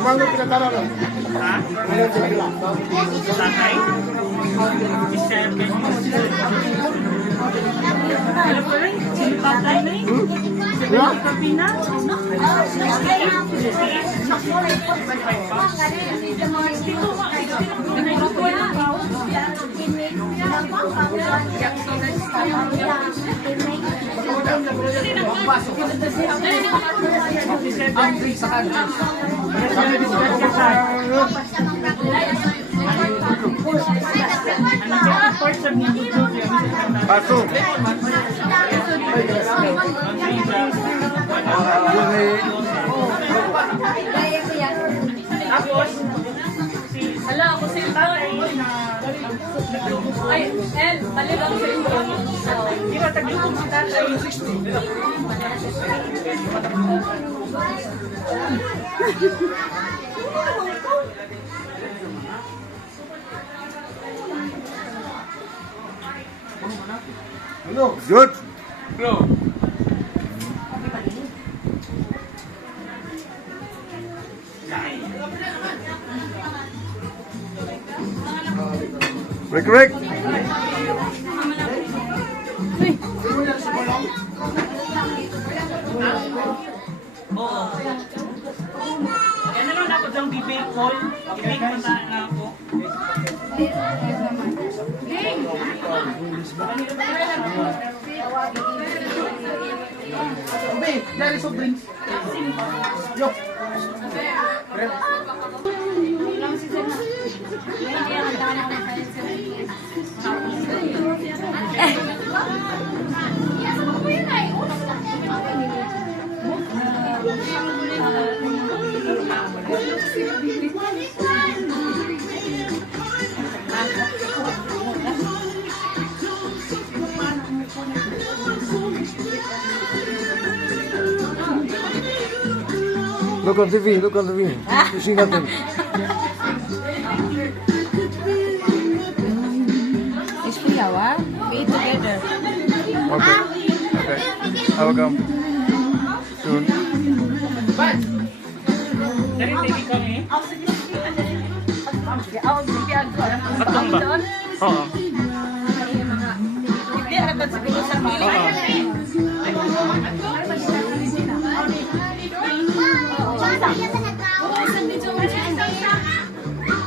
Kumano pinatara lang? Ha? Ngayon sila lang. Tatay? Ano po rin? Tatay na yun? Yeah? Kapina? Angry sa kanila. Paso. Tapos, Hala, ako sa yung tatay. Ay, El, talagang sa iyo. di ba taglutong si tatay? Ano? Good. Bro. Rick. Oo. Yan na lang ako dyan bibig call. Bibig mata na ako. Hey, there is some drinks. Yo. Look on TV, look on TV. You see nothing. It's Piyawa. We eat together. Okay. Okay. I will come soon. Dari TV kami. Batong ba? Oo. Hindi, agad siguro sa pili.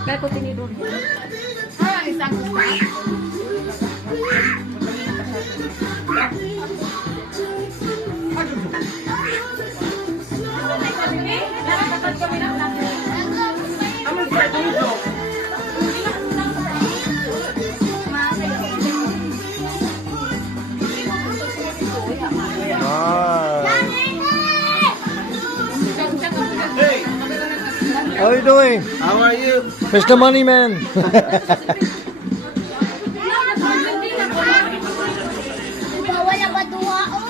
Kaya ko tinidor. Aman siya dito. How are you doing? How are you? Mr. Moneyman. Wala ba tuwaon?